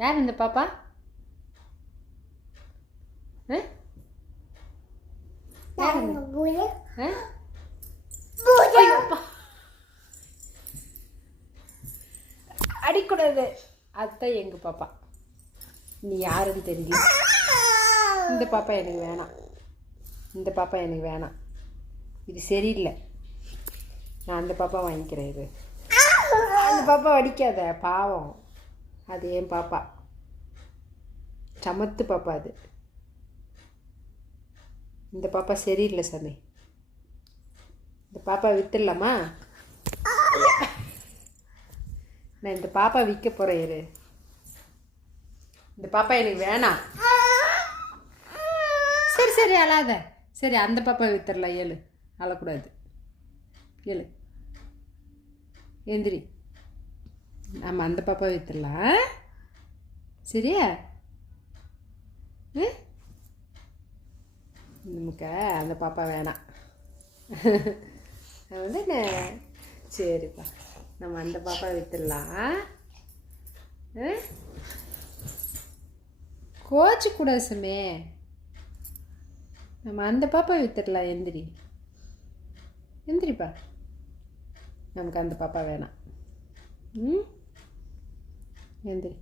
யார் இந்த பாப்பா? அடிக்கூடாது. அதுதான் எங்கள் பாப்பா. நீ யாருன்னு தெரியல. இந்த பாப்பா எனக்கு வேணாம். இந்த பாப்பா எனக்கு வேணாம். இது சரியில்லை. நான் அந்த பாப்பா வாங்கிக்கிறேன். இது அந்த பாப்பா அடிக்காத, பாவம். அது என் பாப்பா, சமத்து பாப்பா. அது இந்த பாப்பா சரியில்லை சாமி. இந்த பாப்பா வித்துடலாமா? நான் இந்த பாப்பா விற்க போகிறேன். இரு. இந்த பாப்பா எனக்கு வேணாம். சரி சரி, அழாத. சரி, அந்த பாப்பா வித்துடலாம். ஏழு, அழக்கூடாது. ஏழு, எந்திரி. நம்ம அந்த பாப்பா வித்துடலாம். சரியா? நமக்கு அந்த பாப்பா வேணாம். வந்து சரிப்பா, நம்ம அந்த பாப்பா வித்துடலாம். கோச்சு கூட சுமே, நம்ம அந்த பாப்பா வித்துடலாம். எந்திரி, எந்திரிப்பா. நமக்கு அந்த பாப்பா வேணாம். எந்திரி.